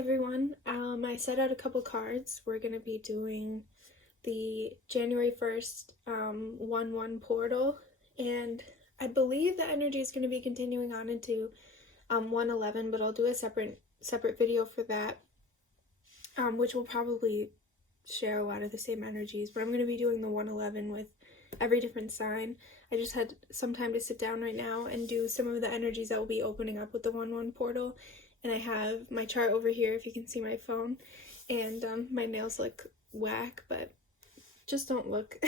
everyone. I set out a couple cards. We're going to be doing the January 1st 1/1 portal, and I believe the energy is going to be continuing on into 1/11, but I'll do a separate video for that, which will probably share a lot of the same energies, but I'm going to be doing the 1/11 with every different sign. I just had some time to sit down right now and do some of the energies that will be opening up with the 1/1 portal. And I have my chart over here if you can see my phone, and my nails look whack, but just don't look.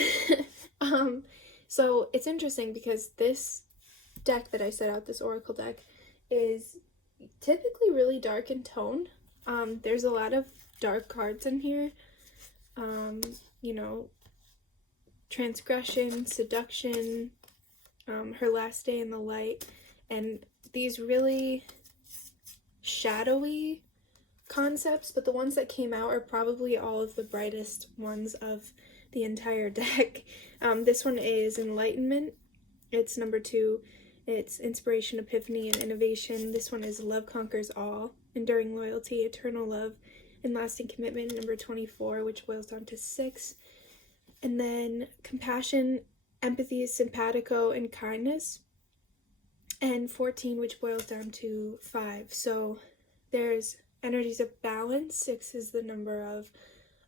So it's interesting because this deck that I set out, this oracle deck, is typically really dark in tone. There's a lot of dark cards in here. You know, transgression, seduction, her last day in the light, and these really shadowy concepts, but the ones that came out are probably all of the brightest ones of the entire deck. This one is enlightenment. It's number 2. It's inspiration, epiphany, and innovation. This one is love conquers all, enduring loyalty, eternal love, and lasting commitment, number 24, which boils down to 6. And then compassion, empathy, simpatico, and kindness, and 14, which boils down to 5. So there's energies of balance. 6 is the number of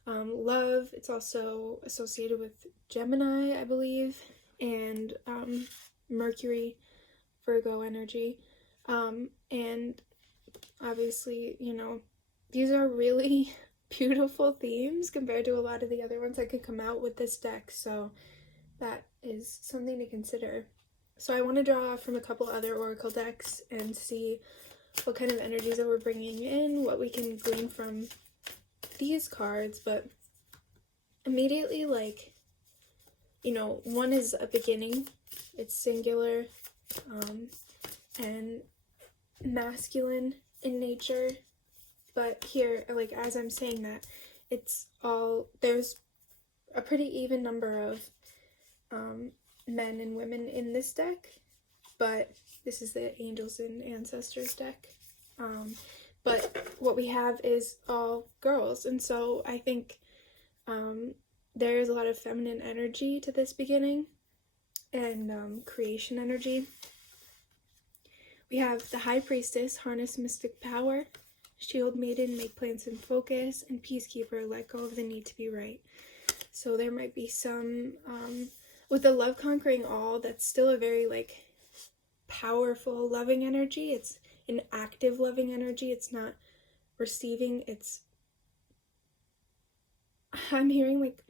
love. It's also associated with Gemini, I believe, and Mercury, Virgo energy. And obviously, you know, these are really beautiful themes compared to a lot of the other ones that could come out with this deck, so that is something to consider. So I want to draw from a couple other oracle decks and see what kind of energies that we're bringing in, what we can glean from these cards. But immediately, like, you know, one is a beginning, it's singular, and masculine in nature. But here, like, as I'm saying that, it's all, there's a pretty even number of men and women in this deck, but this is the Angels and Ancestors deck. But what we have is all girls, and so I think there is a lot of feminine energy to this beginning, and creation energy. We have the High Priestess, harness mystic power, Shield Maiden, make plans and focus, and Peacekeeper, let go of the need to be right. So there might be some, with the love conquering all, that's still a very, like, powerful loving energy. It's an active loving energy. It's not receiving. It's, I'm hearing, like,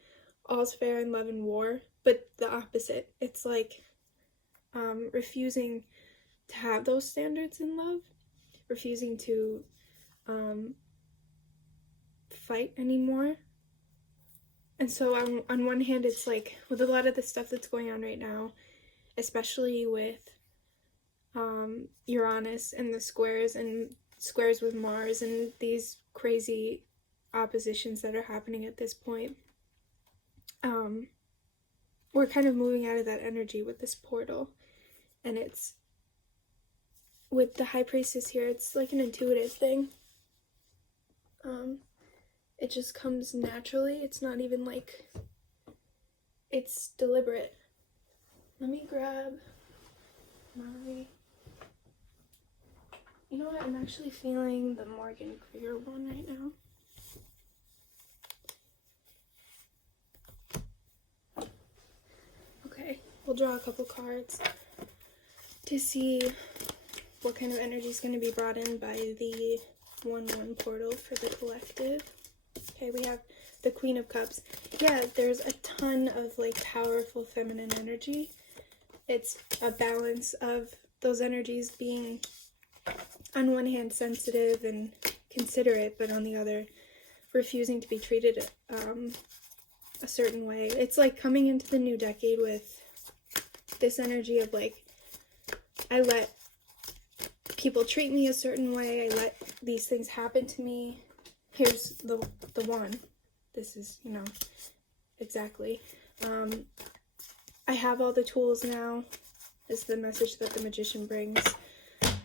all's fair in love and war, but the opposite. It's like refusing to have those standards in love, refusing to fight anymore. And so on one hand, it's like, with a lot of the stuff that's going on right now, especially with Uranus and the squares with Mars and these crazy oppositions that are happening at this point, we're kind of moving out of that energy with this portal. And it's, with the High Priestess here, it's like an intuitive thing. It just comes naturally. It's not even like, it's deliberate. Let me grab my, you know what, I'm actually feeling the Morgan Greer one right now. Okay, we'll draw a couple cards to see what kind of energy is going to be brought in by the 1/1 portal for the collective. Okay, we have the Queen of Cups. Yeah, there's a ton of, like, powerful feminine energy. It's a balance of those energies being, on one hand, sensitive and considerate, but on the other, refusing to be treated a certain way. It's like coming into the new decade with this energy of, like, I let people treat me a certain way, I let these things happen to me. Here's the one. This is, you know, exactly. I have all the tools now, is the message that the Magician brings.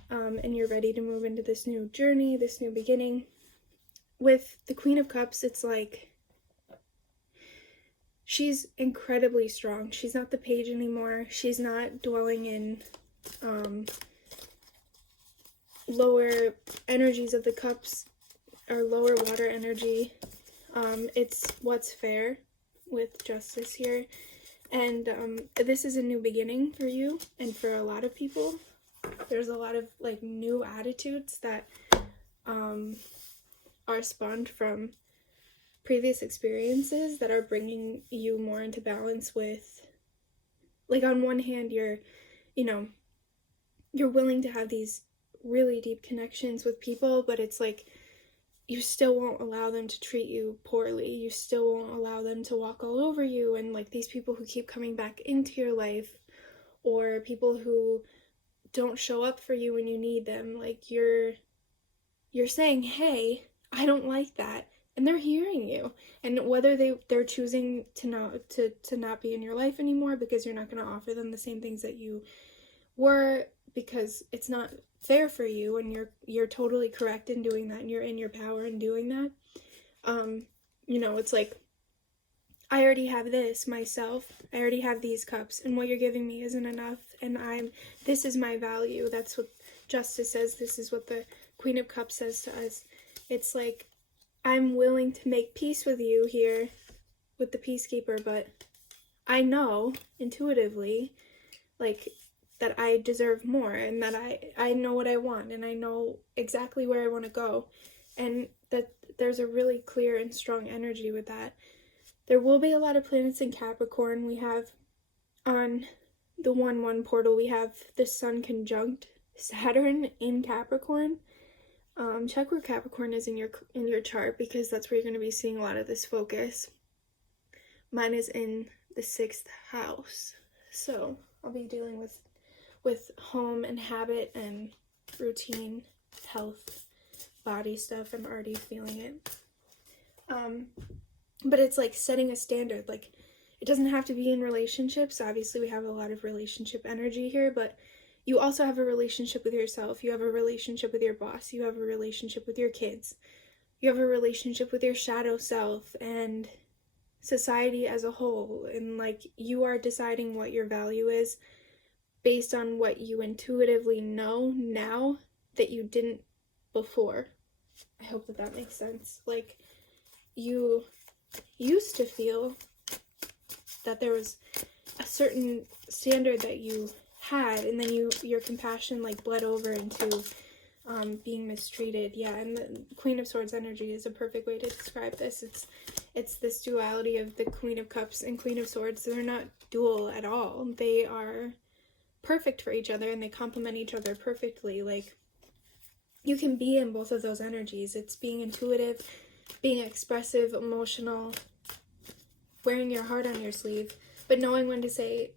And you're ready to move into this new journey, this new beginning. with the Queen of Cups, it's like she's incredibly strong. She's not the page anymore. She's not dwelling in lower energies of the cups or lower water energy. It's what's fair with justice here. And this is a new beginning for you and for a lot of people. There's a lot of like new attitudes that are spawned from previous experiences that are bringing you more into balance with, like, on one hand, you're willing to have these really deep connections with people, but it's like you still won't allow them to treat you poorly. You still won't allow them to walk all over you. And like these people who keep coming back into your life, or people who don't show up for you when you need them, like you're saying, hey, I don't like that, and they're hearing you. And whether they're choosing to not be in your life anymore because you're not going to offer them the same things that you were, because it's not fair for you, and you're totally correct in doing that, and you're in your power in doing that. It's like, I already have this myself. I already have these cups, and what you're giving me isn't enough, and this is my value. That's what justice says. This is what the Queen of Cups says to us. It's like, I'm willing to make peace with you here with the Peacekeeper, but I know intuitively, like, that I deserve more, and that I know what I want, and I know exactly where I want to go, and that there's a really clear and strong energy with that. There will be a lot of planets in Capricorn. We have on the 1/1 portal, we have the Sun conjunct Saturn in Capricorn. Check where Capricorn is in your chart, because that's where you're going to be seeing a lot of this focus. Mine is in the 6th house, so I'll be dealing with home and habit and routine, health, body stuff. I'm already feeling it. But it's like setting a standard. Like, it doesn't have to be in relationships. Obviously, we have a lot of relationship energy here, but you also have a relationship with yourself. You have a relationship with your boss. You have a relationship with your kids. You have a relationship with your shadow self and society as a whole. And like, you are deciding what your value is based on what you intuitively know now that you didn't before. I hope that makes sense. Like, you used to feel that there was a certain standard that you had, and then your compassion like bled over into being mistreated. Yeah, and the Queen of Swords energy is a perfect way to describe this. It's this duality of the Queen of Cups and Queen of Swords. They're not dual at all. They are perfect for each other, and they complement each other perfectly. Like, you can be in both of those energies. It's being intuitive, being expressive, emotional, wearing your heart on your sleeve, but knowing when to say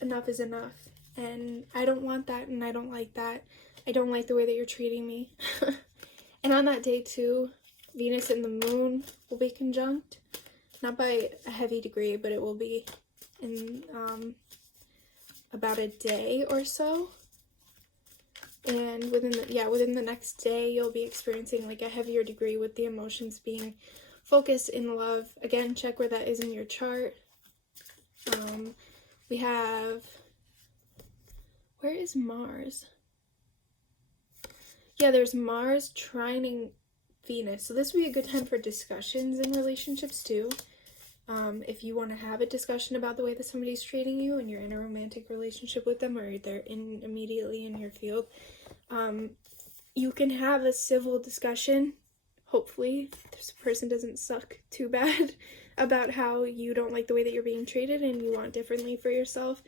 enough is enough, and I don't want that, and I don't like that. I don't like the way that you're treating me. And on that day too, Venus and the Moon will be conjunct, not by a heavy degree, but it will be in about a day or so. And within the next day, you'll be experiencing like a heavier degree with the emotions being focused in love. Again, check where that is in your chart. We have, where is Mars? Yeah, there's Mars trining Venus. So this would be a good time for discussions in relationships too. If you want to have a discussion about the way that somebody's treating you and you're in a romantic relationship with them, or they're immediately in your field, you can have a civil discussion. Hopefully this person doesn't suck too bad about how you don't like the way that you're being treated and you want differently for yourself,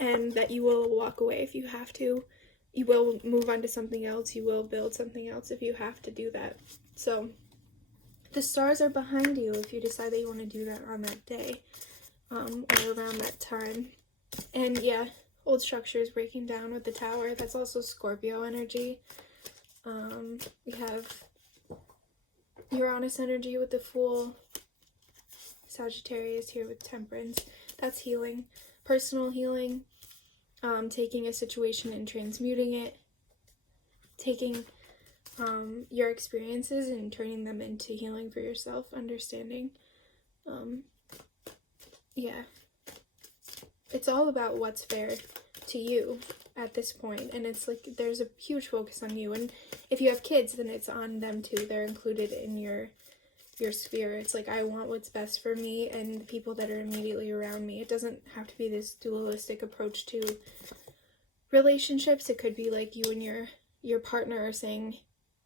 and that you will walk away if you have to. You will move on to something else. You will build something else if you have to do that. So the stars are behind you if you decide that you want to do that on that day, or around that time. And yeah, old structures breaking down with the Tower. That's also Scorpio energy. We have Uranus energy with the Fool. Sagittarius here with Temperance. That's healing. Personal healing. Taking a situation and transmuting it. Taking your experiences and turning them into healing for yourself, understanding. Yeah. It's all about what's fair to you at this point, and it's like there's a huge focus on you, and if you have kids, then it's on them too. They're included in your sphere. It's like, I want what's best for me and the people that are immediately around me. It doesn't have to be this dualistic approach to relationships. It could be like you and your partner are saying,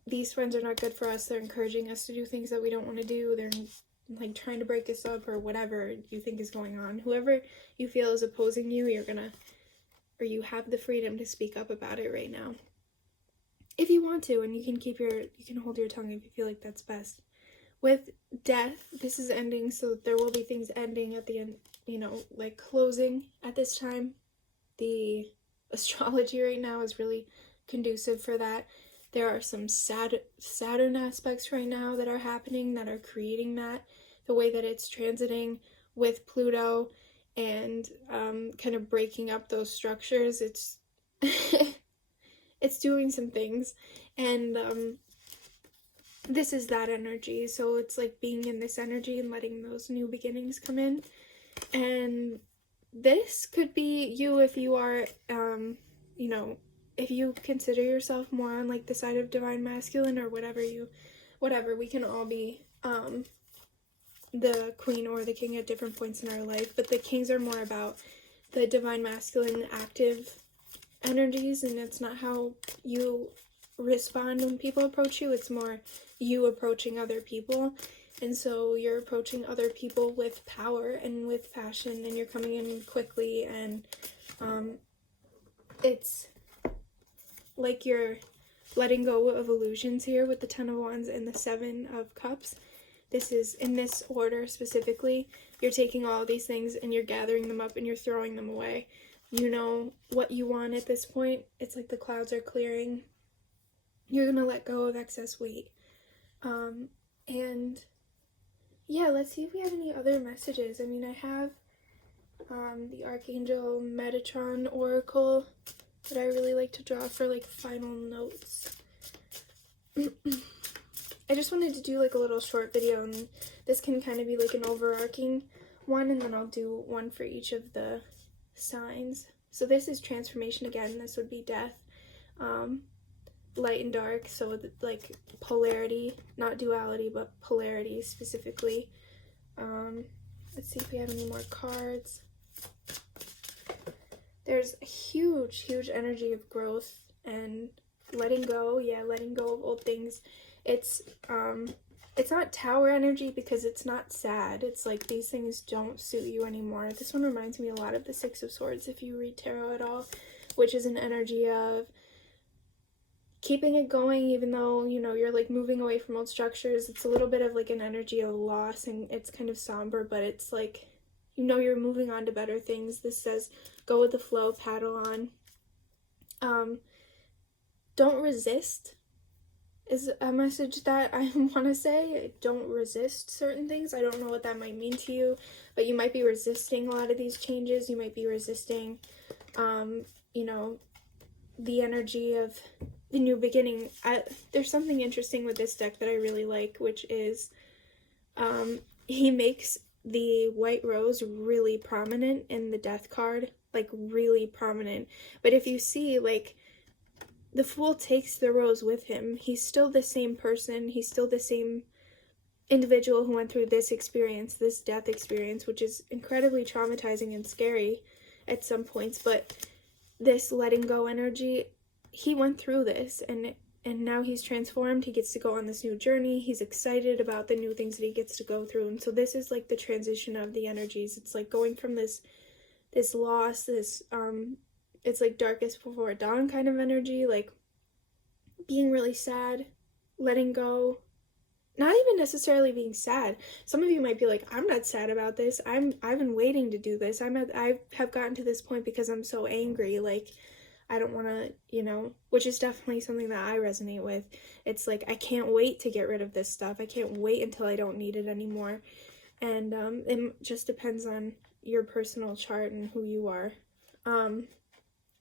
these friends are not good for us, they're encouraging us to do things that we don't want to do, they're like trying to break us up, or whatever you think is going on. Whoever you feel is opposing you, you have the freedom to speak up about it right now, if you want to, and you can hold your tongue if you feel like that's best. With death, this is ending, so there will be things ending at the end, like closing at this time. The astrology right now is really conducive for that. There are some Saturn aspects right now that are happening that are creating that, the way that it's transiting with Pluto and kind of breaking up those structures. It's it's doing some things, and this is that energy. So it's like being in this energy and letting those new beginnings come in. And this could be you if you are if you consider yourself more on like the side of divine masculine, or whatever, we can all be the queen or the king at different points in our life, but the kings are more about the divine masculine active energies, and it's not how you respond when people approach you, it's more you approaching other people. And so you're approaching other people with power and with passion, and you're coming in quickly, and it's like you're letting go of illusions here with the 10 of Wands and the 7 of Cups. This is, in this order specifically, you're taking all of these things and you're gathering them up and you're throwing them away. You know what you want at this point. It's like the clouds are clearing. You're gonna let go of excess weight. And yeah, let's see if we have any other messages. I mean, I have the Archangel Metatron Oracle that I really like to draw for like final notes. I just wanted to do like a little short video, and this can kind of be like an overarching one, and then I'll do one for each of the signs. So this is transformation again. This would be death, light and dark, so like polarity, not duality, but polarity specifically. Let's see if we have any more cards. There's a huge energy of growth and letting go. Yeah, letting go of old things. It's not tower energy because it's not sad. It's like these things don't suit you anymore. This one reminds me a lot of the Six of Swords if you read tarot at all, which is an energy of keeping it going even though, you're like moving away from old structures. It's a little bit of like an energy of loss, and it's kind of somber, but it's like, you're moving on to better things. This says go with the flow, paddle on. Don't resist is a message that I want to say. Don't resist certain things. I don't know what that might mean to you, but you might be resisting a lot of these changes. You might be resisting, the energy of the new beginning. There's something interesting with this deck that I really like, which is he makes the white rose really prominent in the death card, like really prominent. But if you see, like, the Fool takes the rose with him. He's still the same person. He's still the same individual who went through this experience, this death experience, which is incredibly traumatizing and scary at some points. But this letting go energy, he went through this, and now he's transformed. He gets to go on this new journey. He's excited about the new things that he gets to go through. And so this is like the transition of the energies. It's like going from this loss, this it's like darkest before dawn kind of energy, like being really sad, letting go, not even necessarily being sad. Some of you might be like, I'm not sad about this. I've been waiting to do this. I have gotten to this point because I'm so angry. Like, I don't want to, which is definitely something that I resonate with. It's like, I can't wait to get rid of this stuff. I can't wait until I don't need it anymore. And it just depends on your personal chart and who you are.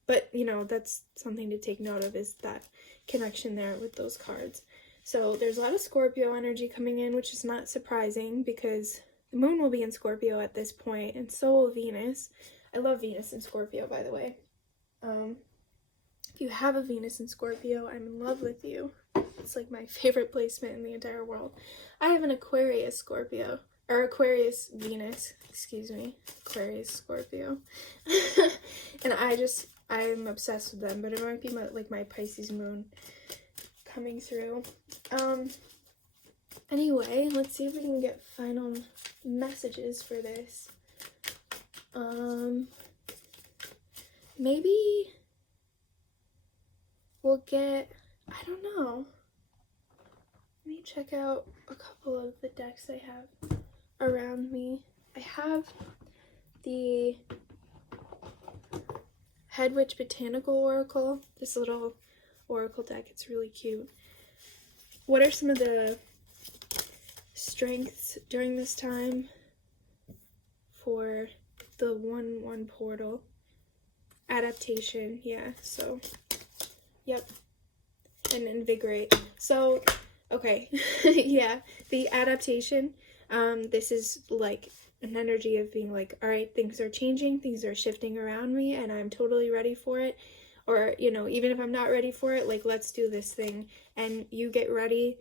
But, you know, that's something to take note of, is that connection there with those cards. So there's a lot of Scorpio energy coming in, which is not surprising because the moon will be in Scorpio at this point, and so will Venus. I love Venus in Scorpio, by the way. If you have a Venus in Scorpio, I'm in love with you. It's like my favorite placement in the entire world. I have an Aquarius Scorpio, or Aquarius Venus, excuse me, Aquarius Scorpio. And I'm obsessed with them, but it might be my Pisces moon coming through. Anyway, let's see if we can get final messages for this. Maybe we'll get, I don't know. Let me check out a couple of the decks I have around me. I have the Head Witch Botanical Oracle, this little oracle deck. It's really cute. What are some of the strengths during this time for the 1/1 portal? Adaptation, yeah, so, yep, and invigorate. So, okay, yeah, the adaptation, this is like an energy of being like, all right, things are changing, things are shifting around me, and I'm totally ready for it. Or, you know, even if I'm not ready for it, like, let's do this thing. And you get ready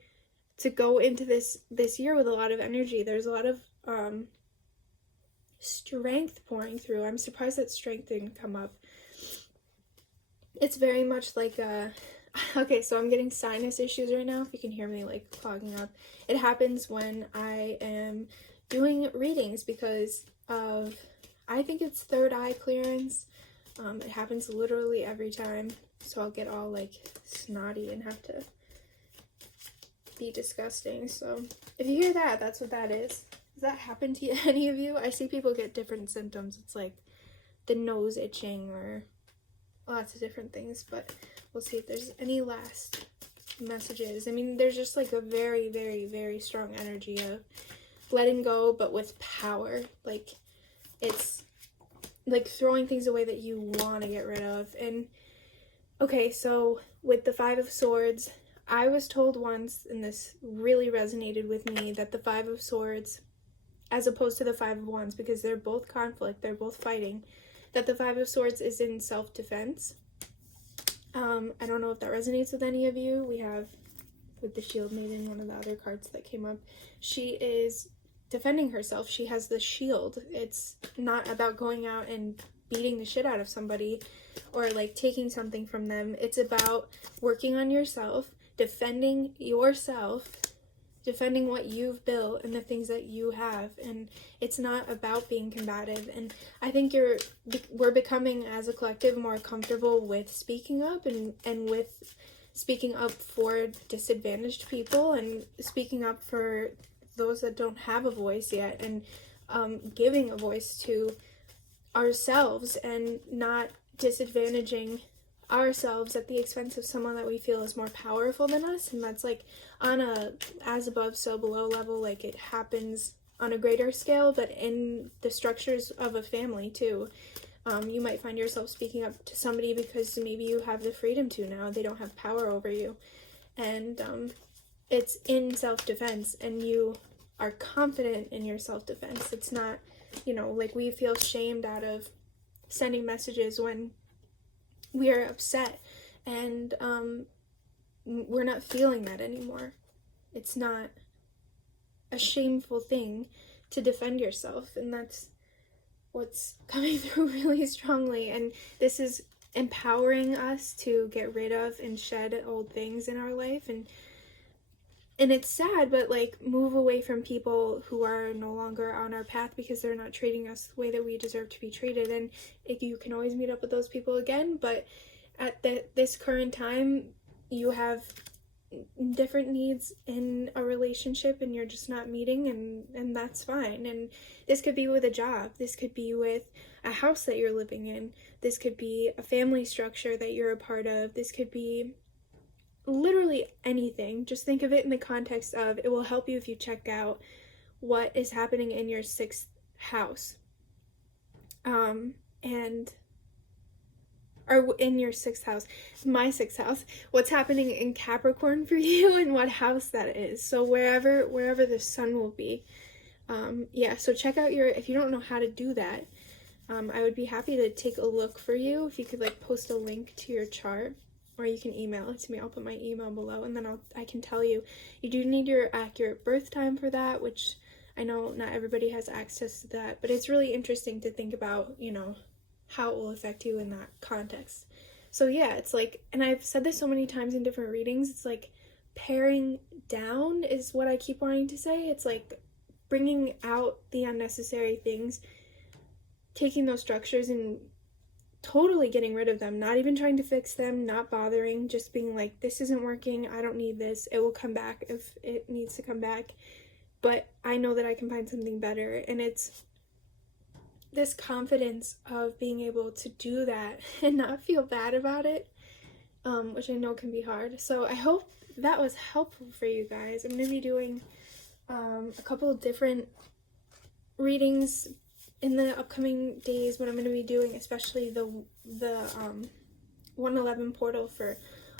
to go into this year with a lot of energy. There's a lot of strength pouring through. I'm surprised that strength didn't come up. It's very much like okay, so I'm getting sinus issues right now, if you can hear me like clogging up. It happens when I am doing readings because of, I think it's third eye clearance. It happens literally every time, so I'll get all like snotty and have to be disgusting. So if you hear that, that's what that is. Does that happen to any of you? I see people get different symptoms. It's like the nose itching or lots of different things, but we'll see if there's any last messages. I mean, there's just like a very, very, very strong energy of letting go, but with power. Like, it's like throwing things away that you want to get rid of. And okay, so with the Five of Swords, I was told once, and this really resonated with me, that the Five of Swords, as opposed to the Five of Wands, because they're both conflict, they're both fighting, that the Five of Swords is in self-defense. I don't know if that resonates with any of you. We have, with the Shield Maiden, one of the other cards that came up, she is defending herself. She has the shield. It's not about going out and beating the shit out of somebody or like taking something from them. It's about working on yourself, defending yourself, defending what you've built and the things that you have. And it's not about being combative. And I think we're becoming, as a collective, more comfortable with speaking up and with speaking up for disadvantaged people and speaking up for those that don't have a voice yet, and giving a voice to ourselves and not disadvantaging ourselves at the expense of someone that we feel is more powerful than us. And that's like on a as above so below level. Like, it happens on a greater scale, but in the structures of a family too. You might find yourself speaking up to somebody because maybe you have the freedom to now. They don't have power over you, and it's in self-defense, and you are confident in your self-defense. It's not, you know, like we feel shamed out of sending messages when we are upset, and we're not feeling that anymore. It's not a shameful thing to defend yourself, and that's what's coming through really strongly. And this is empowering us to get rid of and shed old things in our life, and it's sad, but like move away from people who are no longer on our path because they're not treating us the way that we deserve to be treated. And you can always meet up with those people again, but at this current time, you have different needs in a relationship and you're just not meeting, and that's fine. And this could be with a job, this could be with a house that you're living in, this could be a family structure that you're a part of, this could be literally anything. Just think of it in the context of, it will help you if you check out what is happening in your 6th house. And or in your 6th house, my 6th house, what's happening in Capricorn for you and what house that is. So wherever the sun will be. Yeah, so check out your, if you don't know how to do that, I would be happy to take a look for you. If you could like post a link to your chart, or you can email it to me. I'll put my email below, and then I can tell you. You do need your accurate birth time for that, which I know not everybody has access to that, but it's really interesting to think about, you know, how it will affect you in that context. So yeah, it's like, and I've said this so many times in different readings, it's like paring down is what I keep wanting to say. It's like bringing out the unnecessary things, taking those structures and totally getting rid of them, not even trying to fix them, not bothering, just being like, this isn't working, I don't need this, it will come back if it needs to come back, but I know that I can find something better. And it's this confidence of being able to do that and not feel bad about it, which I know can be hard. So I hope that was helpful for you guys. I'm going to be doing a couple of different readings in the upcoming days, what I'm going to be doing, especially the 111 portal for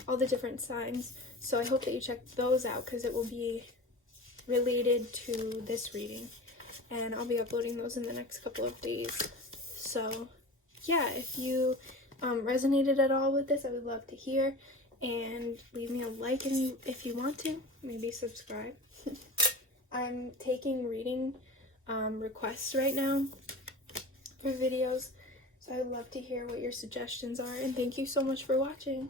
all the different signs. So I hope that you check those out, because it will be related to this reading, and I'll be uploading those in the next couple of days. So yeah, if you resonated at all with this, I would love to hear, and leave me a like, and if you want to, maybe subscribe. I'm taking reading requests right now for videos, so I would love to hear what your suggestions are, and thank you so much for watching.